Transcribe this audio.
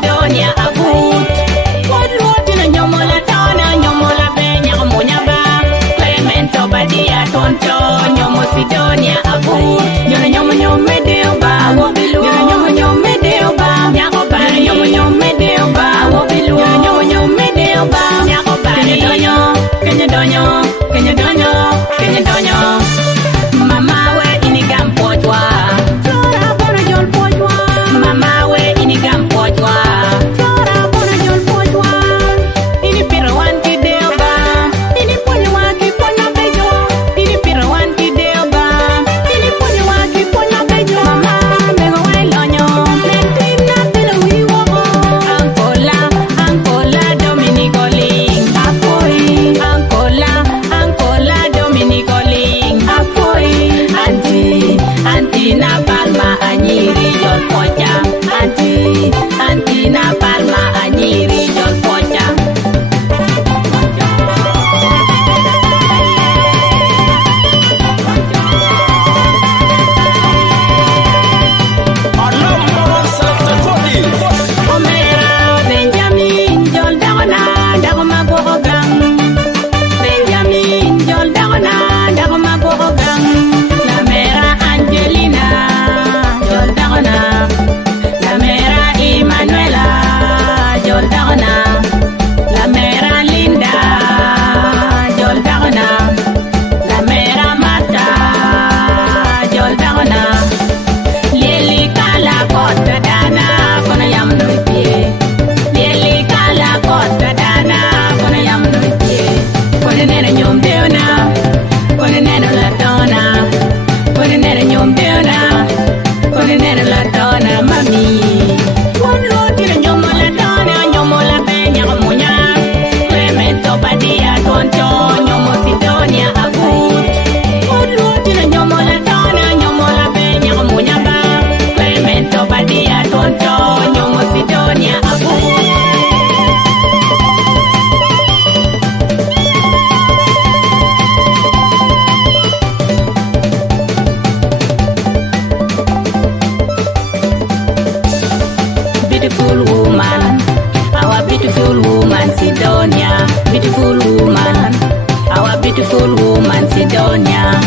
Sidonia Abut. What Lord in a Yomola Donna, Yomola Benya Munyaba, Clemento Badia Tonto, Yomo Sidonia Abut, Yomo Medeoba, Yomo Medeoba, Yakoba, Yomo Medeoba, Yomo Medeoba, Yakoba, Kenya Donyo, Mama, where in the gam potwa. Mama, where in the gam potwa. Ini pirawan ti deoba, ini punya waki punya bejo, ini pirawan ti deoba, ini punya waki punya bejo. Mama, mego wailonyo, lentina telo wiwo. Angola, Dominico Ling, apoi. Angola, Dominico Ling, apoi. Anti na palma anyiri jol pocha, anti na palma anyiri jol pocha. Omera Benjamin jol dagona dagoma gogang. Benjamin jol dagona dagoma gogang. La mera Angelina jol dagona. La mera Emanuela jol dagona. La mera Linda jol dagona. La mera Marta jol dagona. Lili kala kota dana kono yam no pie. Lili kala kota dana kono yam no pie. Kono nena nyom deona, kono nena la dona, kono nena nyom deona, kono nena la dona mami. Kono tira nyom la benya munya. Clemento Badia Tonto, nyomo Sidonia Abut. Kono tira nyom la benya munya ba. Clemento Badia Tonto, nyomo Sidonia Abut. Beautiful woman, our beautiful woman Sidonia. Beautiful woman, our beautiful woman Sidonia.